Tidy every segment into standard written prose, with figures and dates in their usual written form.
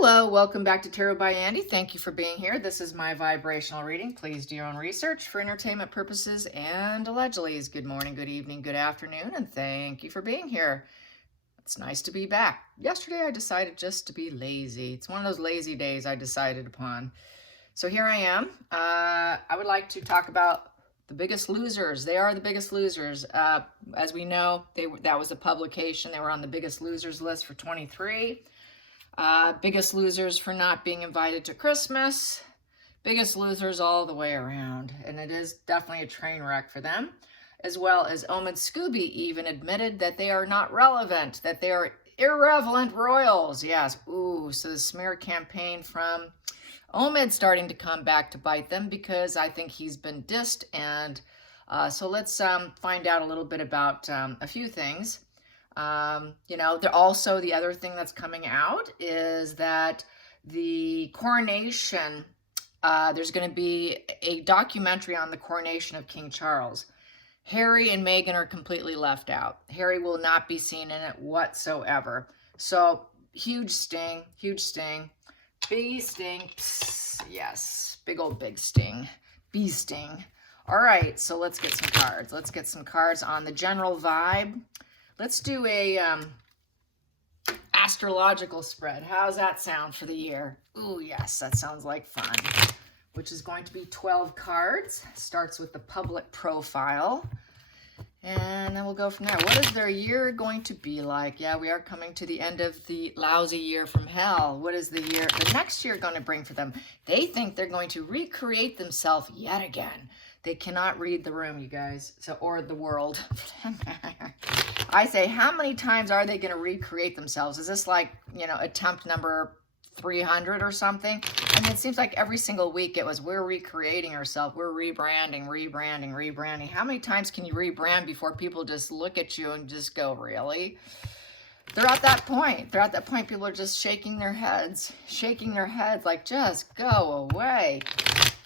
Hello, welcome back to Tarot by Andy. Thank you for being here. This is my vibrational reading. Please do your own research for entertainment purposes and allegedly. Good morning, good evening, good afternoon, and thank you for being here. It's nice to be back. Yesterday I decided just to be lazy. It's one of those lazy days I decided upon. So here I am. I would like to talk about The Biggest Losers. They are the biggest losers. As we know, that was a publication. They were on the Biggest Losers list for 23. Biggest losers for not being invited to Christmas. Biggest losers all the way around. And it is definitely a train wreck for them. As well as Omid Scooby even admitted that they are not relevant, that they are irrelevant royals. Yes, ooh, so the smear campaign from Omid starting to come back to bite them because I think he's been dissed. And so let's find out a little bit about a few things. They're also, the other thing that's coming out is that the coronation, there's going to be a documentary on the coronation of King Charles. Harry and Meghan are completely left out. Harry will not be seen in it whatsoever. So huge sting, huge sting, bee sting. Psst, yes, big old big sting, bee sting. All right, so let's get some cards. Let's get some cards on the general vibe. Let's do a astrological spread. How's that sound for the year? Ooh, yes, that sounds like fun. Which is going to be 12 cards. Starts with the public profile. And then we'll go from there. What is their year going to be like? Yeah, we are coming to the end of the lousy year from hell. What is the next year going to bring for them? They think they're going to recreate themselves yet again. They cannot read the room, you guys, or the world. I say, how many times are they going to recreate themselves? Is this like, attempt number 300 or something? I mean, it seems like every single week it was, we're recreating ourselves, we're rebranding. How many times can you rebrand before people just look at you and just go, really? They're at that point. People are just shaking their heads like, just go away.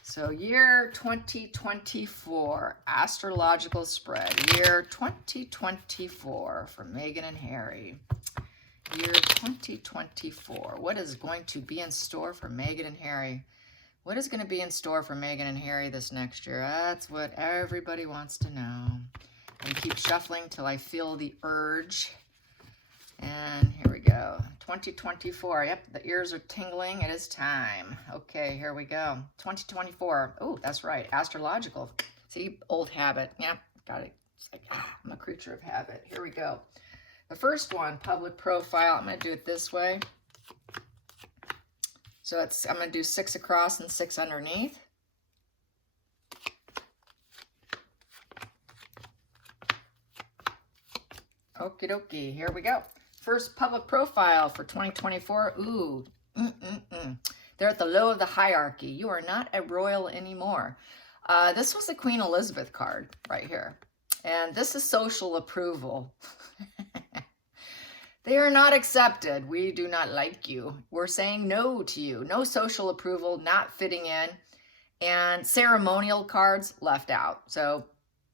So year 2024, astrological spread. Year 2024 for Meghan and Harry. Year 2024. What is going to be in store for Meghan and Harry? What is going to be in store for Meghan and Harry this next year? That's what everybody wants to know. And keep shuffling till I feel the urge. And here we go. 2024. Yep, the ears are tingling. It is time. Okay, here we go. 2024. Oh, that's right. Astrological. See, old habit. Yep, got it. It's like, I'm a creature of habit. Here we go. The first one, public profile. I'm going to do it this way. So I'm going to do 6 across and 6 underneath. Okie dokie. Here we go. First public profile for 2024. Ooh, They're at the low of the hierarchy. You are not a royal anymore. This was the Queen Elizabeth card right here. And this is social approval. They are not accepted. We do not like you. We're saying no to you. No social approval, not fitting in. And ceremonial cards left out. So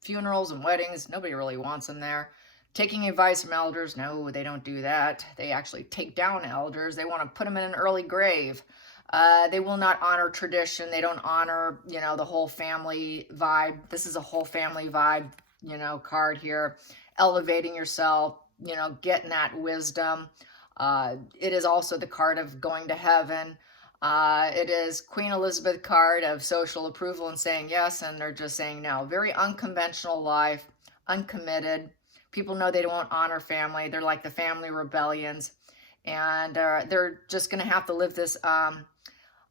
funerals and weddings, nobody really wants them there. Taking advice from elders, no, they don't do that. They actually take down elders. They want to put them in an early grave. They will not honor tradition. They don't honor, the whole family vibe. This is a whole family vibe, card here. Elevating yourself, getting that wisdom. It is also the card of going to heaven. It is Queen Elizabeth card of social approval and saying yes, and they're just saying no. Very unconventional life, uncommitted. People know they don't honor family. They're like the family rebellions. And they're just going to have to live this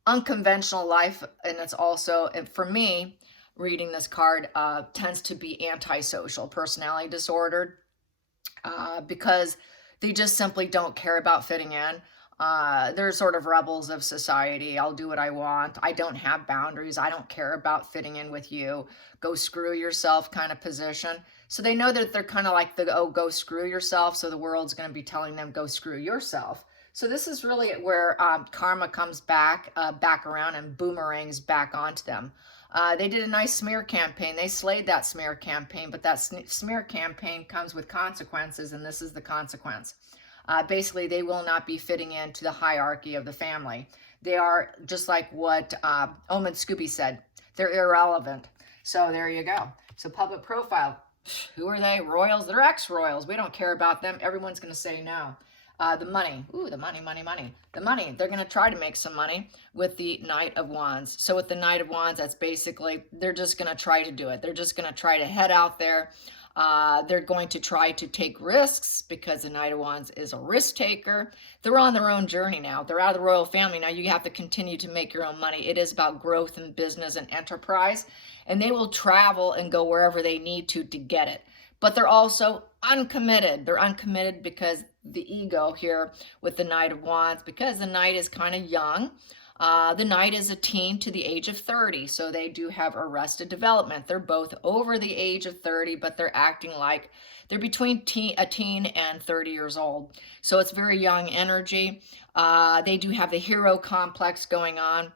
unconventional life. And it's also, for me, reading this card tends to be antisocial, personality disordered, because they just simply don't care about fitting in. They're sort of rebels of society. I'll do what I want. I don't have boundaries. I don't care about fitting in with you. Go screw yourself kind of position. So they know that they're kind of like the, oh, go screw yourself. So the world's going to be telling them, go screw yourself. So this is really where karma comes back around and boomerangs back onto them. They did a nice smear campaign. They slayed that smear campaign, but that smear campaign comes with consequences, and this is the consequence. Basically, they will not be fitting into the hierarchy of the family. They are just like what Omen Scooby said. They're irrelevant. So there you go. So public profile. Who are they? Royals? They're ex-royals. We don't care about them. Everyone's going to say no. The money. Ooh, the money, money, money. The money. They're going to try to make some money with the Knight of Wands. So with the Knight of Wands, that's basically, they're just going to try to do it. They're just going to try to head out there. They're going to try to take risks because the Knight of Wands is a risk taker. They're on their own journey now. They're out of the royal family. Now you have to continue to make your own money. It is about growth in business and enterprise. And they will travel and go wherever they need to get it. But they're also uncommitted. They're uncommitted because the ego here with the Knight of Wands, because the Knight is kind of young. The Knight is a teen to the age of 30, so they do have arrested development. They're both over the age of 30, but they're acting like they're between a teen and 30 years old. So it's very young energy. They do have the hero complex going on.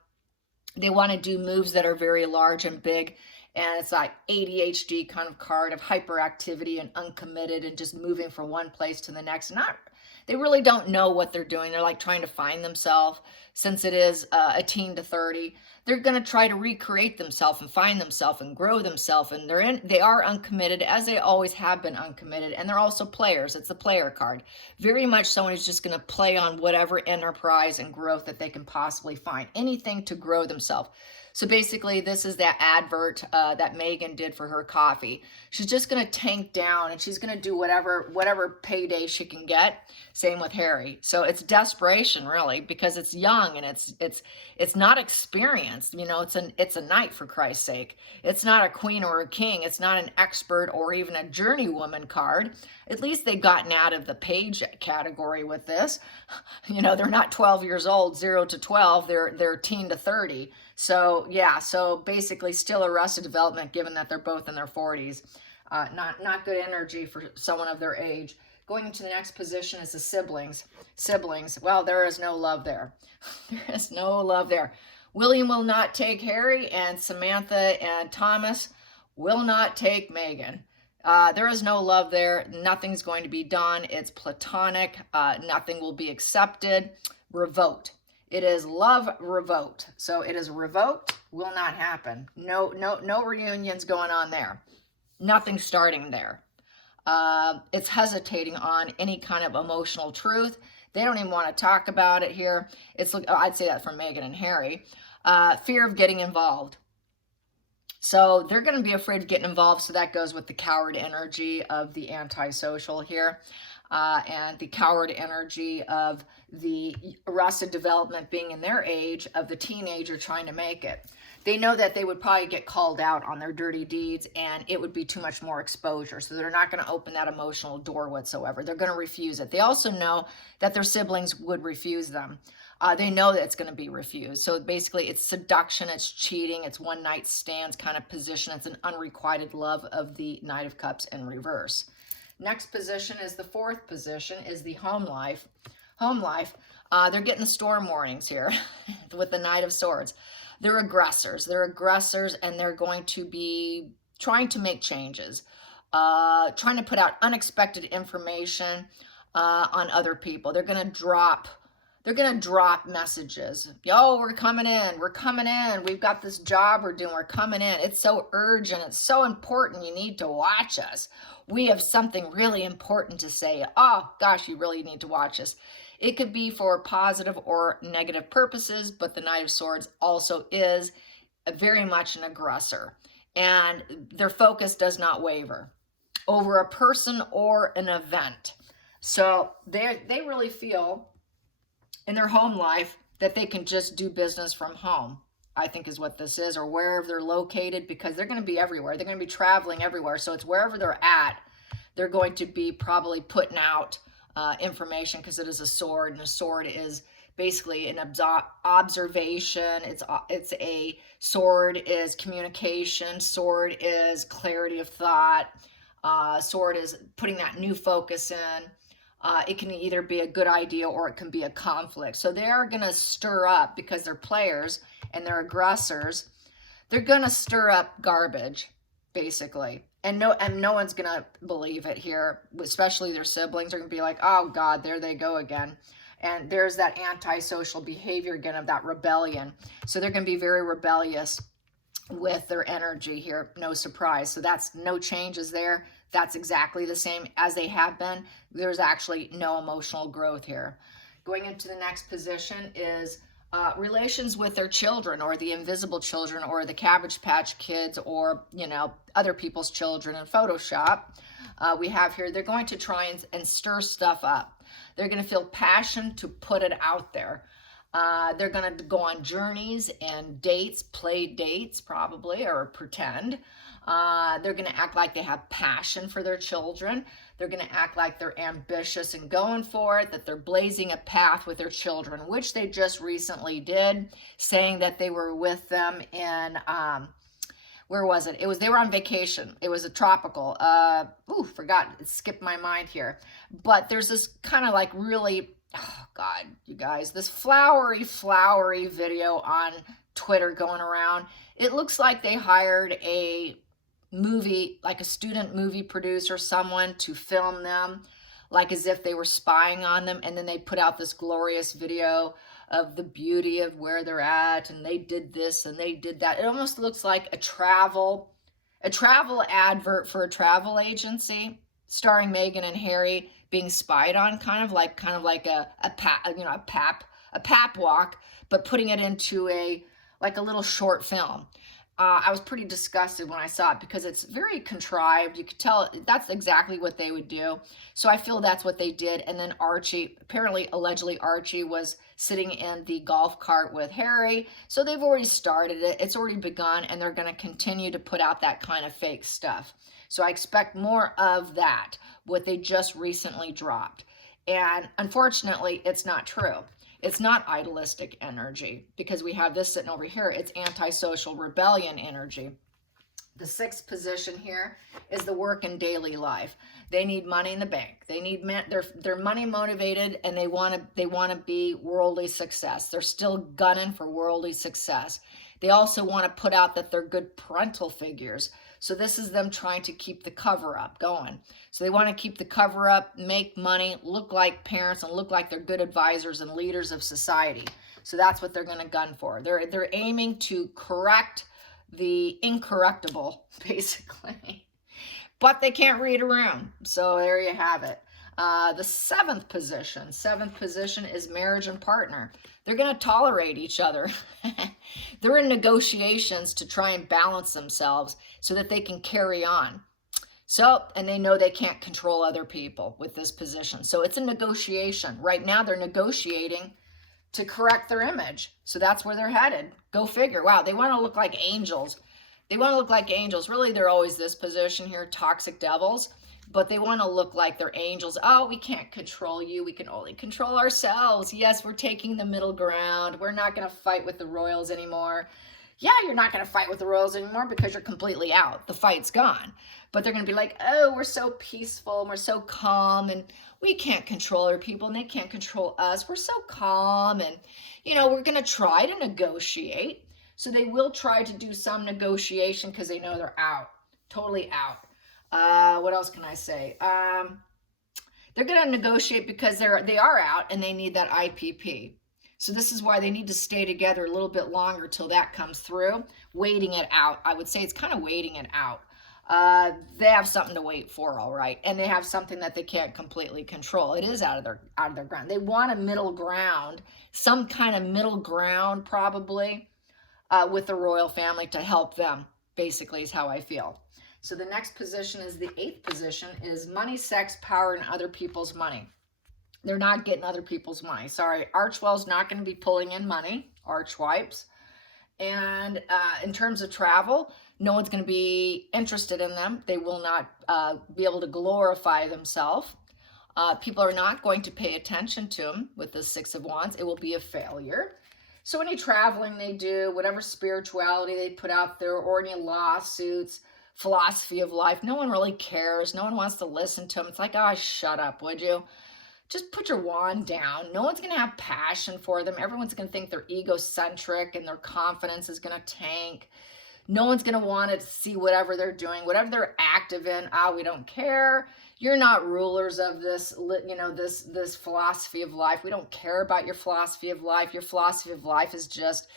They want to do moves that are very large and big. And it's like ADHD kind of card of hyperactivity and uncommitted and just moving from one place to the next. They really don't know what they're doing. They're like trying to find themselves. Since it is a teen to 30, they're going to try to recreate themselves and find themselves and grow themselves. And they are uncommitted, as they always have been uncommitted. And they're also players. It's the player card. Very much someone who's just going to play on whatever enterprise and growth that they can possibly find. Anything to grow themselves. So basically, this is that advert that Meghan did for her coffee. She's just going to tank down, and she's going to do whatever payday she can get. Same with Harry. So it's desperation, really, because it's young and it's not experienced. You know, it's a knight, for Christ's sake. It's not a queen or a king. It's not an expert or even a journeywoman card. At least they've gotten out of the page category with this. You know, they're not 12 years old, 0 to 12. They're teen to 30. So yeah, so basically still arrested development, given that they're both in their 40s. Not good energy for someone of their age. Going into the next position is the siblings. Siblings, well, there is no love there. There is no love there. William will not take Harry, and Samantha and Thomas will not take Meghan. There is no love there. Nothing's going to be done. It's platonic. Nothing will be accepted. Revoked. It is love revoked. So it is revoked, will not happen. No reunions going on there. Nothing starting there. It's hesitating on any kind of emotional truth. They don't even want to talk about it here. I'd say that for Meghan and Harry. Fear of getting involved. So they're going to be afraid of getting involved. So that goes with the coward energy of the antisocial here. And the coward energy of the arrested development being in their age of the teenager trying to make it. They know that they would probably get called out on their dirty deeds and it would be too much more exposure. So they're not going to open that emotional door whatsoever. They're going to refuse it. They also know that their siblings would refuse them. They know that it's going to be refused. So basically it's seduction, it's cheating, it's one night stands kind of position. It's an unrequited love of the Knight of Cups in reverse. Next position is the fourth position, is the home life. Home life, they're getting the storm warnings here with the Knight of Swords. They're aggressors. They're aggressors, and they're going to be trying to make changes, trying to put out unexpected information on other people. They're going to drop messages. Yo, we're coming in. We're coming in. We've got this job we're doing. We're coming in. It's so urgent. It's so important. You need to watch us. We have something really important to say. Oh, gosh, you really need to watch us. It could be for positive or negative purposes, but the Knight of Swords also is very much an aggressor. And their focus does not waver over a person or an event. So they really feel in their home life that they can just do business from home, I think is what this is, or wherever they're located, because they're going to be everywhere. They're going to be traveling everywhere. So it's wherever they're at, they're going to be probably putting out information, because it is a sword, and a sword is basically an observation. It's a sword is communication. Sword is clarity of thought. Sword is putting that new focus in. It can either be a good idea or it can be a conflict. So they are going to stir up, because they're players and they're aggressors. They're going to stir up garbage, basically. And no one's gonna believe it here, especially their siblings are gonna be like, oh God, there they go again. And there's that antisocial behavior again of that rebellion. So they're gonna be very rebellious with their energy here, no surprise. So that's no changes there. That's exactly the same as they have been. There's actually no emotional growth here. Going into the next position is relations with their children, or the invisible children, or the Cabbage Patch Kids, or, you know, other people's children in Photoshop. We have here, they're going to try and stir stuff up. They're going to feel passion to put it out there. They're going to go on journeys and dates, play dates probably, or pretend. They're going to act like they have passion for their children. They're going to act like they're ambitious and going for it, that they're blazing a path with their children, which they just recently did, saying that they were with them in, where was it? They were on vacation. It was a tropical, forgot, it skipped my mind here. But there's this kind of like really, oh God, you guys, this flowery video on Twitter going around. It looks like they hired a movie, like a student movie producer, someone to film them, like as if they were spying on them. And then they put out this glorious video of the beauty of where they're at. And they did this and they did that. It almost looks like a travel advert for a travel agency starring Meghan and Harry being spied on, kind of like a pap walk, but putting it into a little short film. I was pretty disgusted when I saw it because it's very contrived. You could tell that's exactly what they would do. So I feel that's what they did. And then Archie, allegedly Archie was sitting in the golf cart with Harry. So they've already started it. It's already begun, and they're going to continue to put out that kind of fake stuff. So I expect more of that, what they just recently dropped. And unfortunately, it's not true. It's not idealistic energy, because we have this sitting over here. It's antisocial rebellion energy. The sixth position here is the work and daily life. They need money in the bank. They need they're money motivated, and they want to be worldly success. They're still gunning for worldly success. They also want to put out that they're good parental figures. So this is them trying to keep the cover up going. So they want to keep the cover up, make money, look like parents, and look like they're good advisors and leaders of society. So that's what they're going to gun for. They're aiming to correct the incorrectable, basically. But they can't read a room. So there you have it. The seventh position is marriage and partner. They're going to tolerate each other. They're in negotiations to try and balance themselves so that they can carry on. So, and they know they can't control other people with this position. So it's a negotiation. Right now they're negotiating to correct their image. So that's where they're headed. Go figure. Wow, they want to look like angels. They want to look like angels. Really, they're always this position here, toxic devils. But they want to look like they're angels. Oh, we can't control you. We can only control ourselves. Yes, we're taking the middle ground. We're not going to fight with the royals anymore. Yeah, you're not going to fight with the royals anymore because you're completely out. The fight's gone. But they're going to be like, oh, we're so peaceful and we're so calm and we can't control other people and they can't control us. We're so calm and, you know, we're going to try to negotiate. So they will try to do some negotiation because they know they're out, totally out. What else can I say? They're going to negotiate because they are out and they need that IPP. So this is why they need to stay together a little bit longer till that comes through. Waiting it out. I would say it's kind of waiting it out. They have something to wait for, all right. And they have something that they can't completely control. It is out of their ground. They want a middle ground, some kind of middle ground probably with the royal family to help them, basically is how I feel. So the next position is the eighth position, is money, sex, power, and other people's money. They're not getting other people's money. Sorry, Archewell's not going to be pulling in money, Archwipes. And in terms of travel, no one's going to be interested in them. They will not be able to glorify themselves. People are not going to pay attention to them with the Six of Wands. It will be a failure. So any traveling they do, whatever spirituality they put out there, or any lawsuits, philosophy of life, no one really cares. No one wants to listen to them. It's like, oh, shut up, would you? Just put your wand down. No one's going to have passion for them. Everyone's going to think they're egocentric and their confidence is going to tank. No one's going to want to see whatever they're doing, whatever they're active in. We don't care. You're not rulers of this, this philosophy of life. We don't care about your philosophy of life. Your philosophy of life is just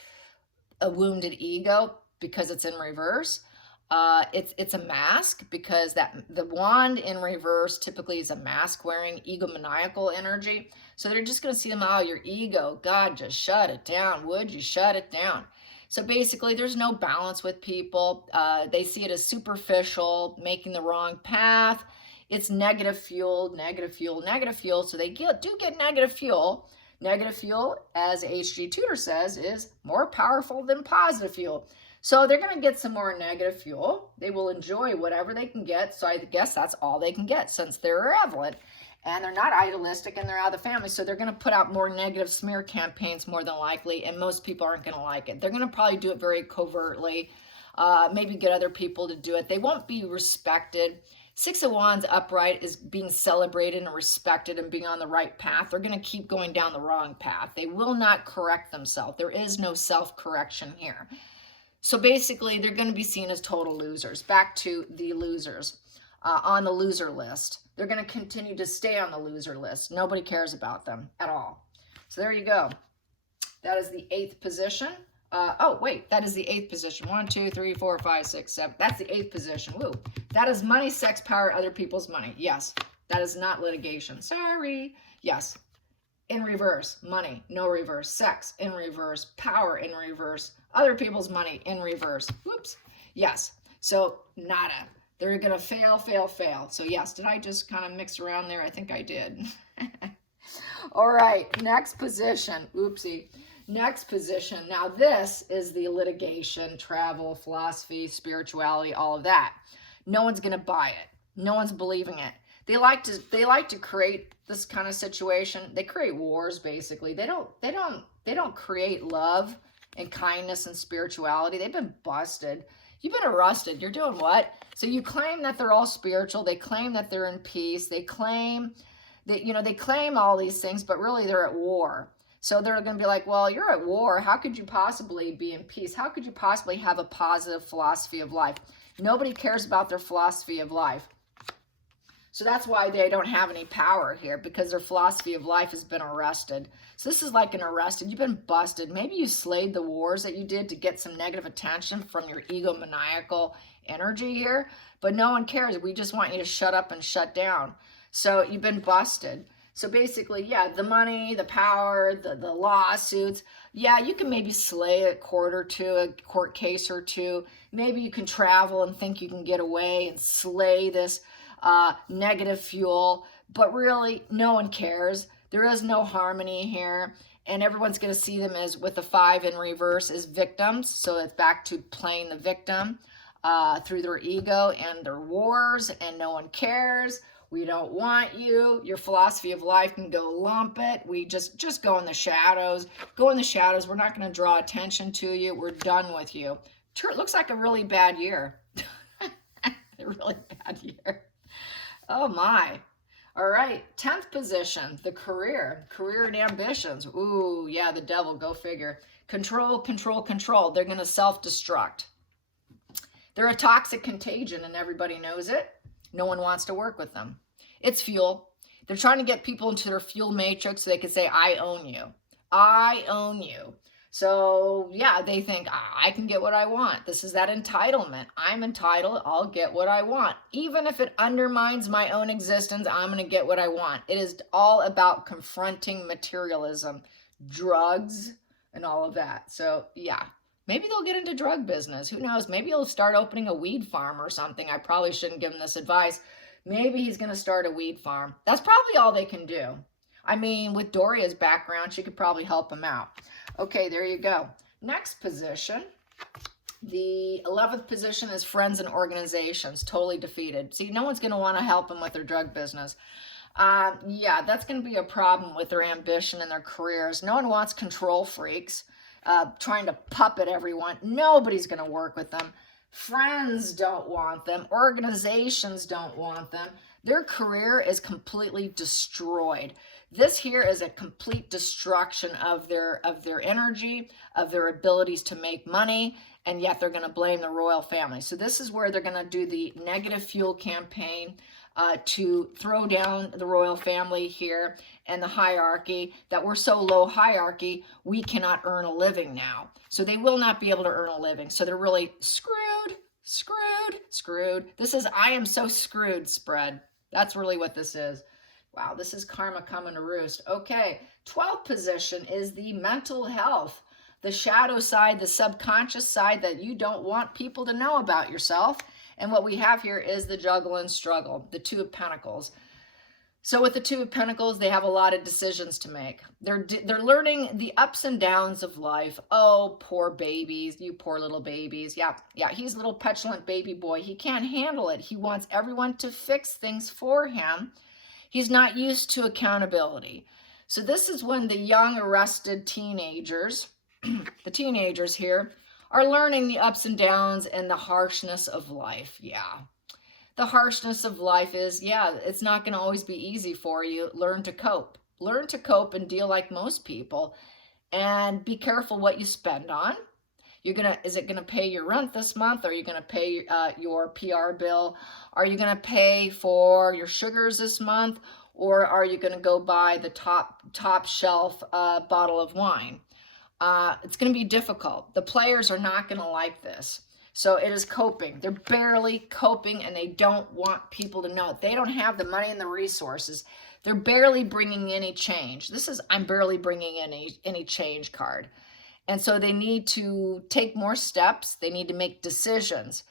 a wounded ego because it's in reverse. It's a mask because the wand in reverse typically is a mask wearing egomaniacal energy. So they're just going to see them, your ego, God, just shut it down. Would you shut it down? So basically there's no balance with people. They see it as superficial, making the wrong path. It's negative fuel, negative fuel, negative fuel. So they do get negative fuel. Negative fuel, as H.G. Tudor says, is more powerful than positive fuel. So they're going to get some more negative fuel. They will enjoy whatever they can get. So I guess that's all they can get since they're irrelevant. And they're not idealistic and they're out of the family. So they're going to put out more negative smear campaigns more than likely. And most people aren't going to like it. They're going to probably do it very covertly. Maybe get other people to do it. They won't be respected. Six of Wands upright is being celebrated and respected and being on the right path. They're going to keep going down the wrong path. They will not correct themselves. There is no self-correction here. So basically, they're going to be seen as total losers. Back to the losers on the loser list. They're going to continue to stay on the loser list. Nobody cares about them at all. So there you go. That is the 8th position. That is the 8th position. 1, 2, 3, 4, 5, 6, 7. That's the 8th position. Woo. That is money, sex, power, other people's money. Yes. That is not litigation. Sorry. Yes. In reverse. Money. No reverse. Sex. In reverse. Power. In reverse. Other people's money. In reverse. Whoops. Yes. So, nada. They're going to fail, fail, fail. So, yes. Did I just kind of mix around there? I think I did. All right. Next position. Oopsie. Next position. Now this is the litigation, travel, philosophy, spirituality, all of that. No one's going to buy it. No one's believing it. They like to create this kind of situation. They create wars basically. They don't create love and kindness and spirituality. They've been busted. You've been arrested. You're doing what? So you claim that they're all spiritual. They claim that they're in peace. They claim that they claim all these things, but really they're at war. So they're going to be like, well, you're at war. How could you possibly be in peace? How could you possibly have a positive philosophy of life? Nobody cares about their philosophy of life. So that's why they don't have any power here, because their philosophy of life has been arrested. So this is like an arrested. You've been busted. Maybe you slayed the wars that you did to get some negative attention from your egomaniacal energy here, but no one cares. We just want you to shut up and shut down. So you've been busted. So basically, yeah, the money, the power, the lawsuits, yeah, you can maybe slay a court or two, a court case or two. Maybe you can travel and think you can get away and slay this negative fuel, but really no one cares. There is no harmony here, and everyone's going to see them as, with the 5 in reverse, as victims. So it's back to playing the victim through their ego and their wars, and no one cares. We don't want you. Your philosophy of life can go lump it. We just go in the shadows. Go in the shadows. We're not going to draw attention to you. We're done with you. It looks like a really bad year. A really bad year. Oh my. All right. 10th position, the career and ambitions. Ooh, yeah, the devil, go figure. Control, control, control. They're going to self-destruct. They're a toxic contagion and everybody knows it. No one wants to work with them. It's fuel. They're trying to get people into their fuel matrix so they can say, I own you. I own you. So yeah, they think, I can get what I want. This is that entitlement. I'm entitled. I'll get what I want. Even if it undermines my own existence, I'm going to get what I want. It is all about confronting materialism, drugs, and all of that. So yeah, maybe they'll get into drug business. Who knows? Maybe he'll start opening a weed farm or something. I probably shouldn't give him this advice. Maybe he's going to start a weed farm. That's probably all they can do. I mean, with Doria's background, she could probably help him out. Okay, there you go. Next position. The 11th position is friends and organizations. Totally defeated. See, no one's going to want to help them with their drug business. Yeah, that's going to be a problem with their ambition and their careers. No one wants control freaks trying to puppet everyone. Nobody's going to work with them. Friends don't want them. Organizations don't want them. Their career is completely destroyed. This here is a complete destruction of their energy, of their abilities to make money, and yet they're going to blame the royal family. So this is where they're going to do the negative fuel campaign to throw down the royal family here and the hierarchy, that we're so low hierarchy, we cannot earn a living now. So they will not be able to earn a living. So they're really screwed, screwed, screwed. This is I am so screwed spread. That's really what this is. Wow, this is karma coming to roost. Okay, 12th position is the mental health, the shadow side, the subconscious side that you don't want people to know about yourself. And what we have here is the juggle and struggle, the Two of Pentacles. So with the Two of Pentacles, they have a lot of decisions to make. They're learning the ups and downs of life. Oh, poor babies, you poor little babies. Yeah, he's a little petulant baby boy. He can't handle it. He wants everyone to fix things for him. He's not used to accountability. So this is when the young arrested teenagers, the teenagers here, are learning the ups and downs and the harshness of life. Yeah. The harshness of life is, it's not going to always be easy for you. Learn to cope. Learn to cope and deal like most people. And be careful what you spend on. Is it going to pay your rent this month? Are you going to pay your PR bill? Are you going to pay for your sugars this month? Or are you going to go buy the top shelf bottle of wine? It's going to be difficult. The players are not going to like this. So it is coping. They're barely coping, and they don't want people to know it. They don't have the money and the resources. They're barely bringing any change. This is I'm barely bringing any change card. And so they need to take more steps. They need to make decisions.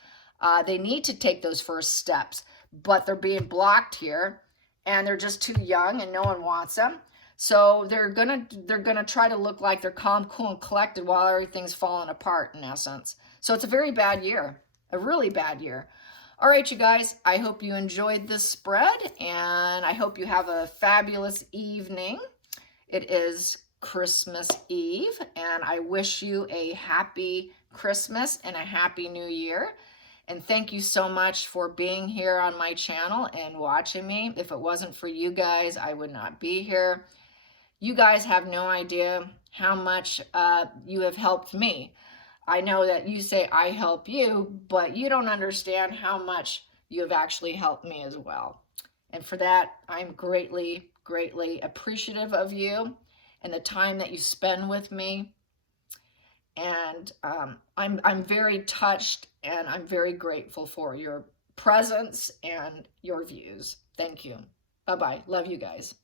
They need to take those first steps, but they're being blocked here, and they're just too young, and no one wants them. So they're gonna try to look like they're calm, cool, and collected while everything's falling apart, in essence. So it's a very bad year, a really bad year. All right, you guys, I hope you enjoyed this spread, and I hope you have a fabulous evening. It is Christmas Eve, and I wish you a happy Christmas and a happy New Year. And thank you so much for being here on my channel and watching me. If it wasn't for you guys, I would not be here. You guys have no idea how much you have helped me. I know that you say I help you, but you don't understand how much you have actually helped me as well. And for that, I'm greatly, greatly appreciative of you and the time that you spend with me. And I'm very touched, and I'm very grateful for your presence and your views. Thank you. Bye-bye. Love you guys.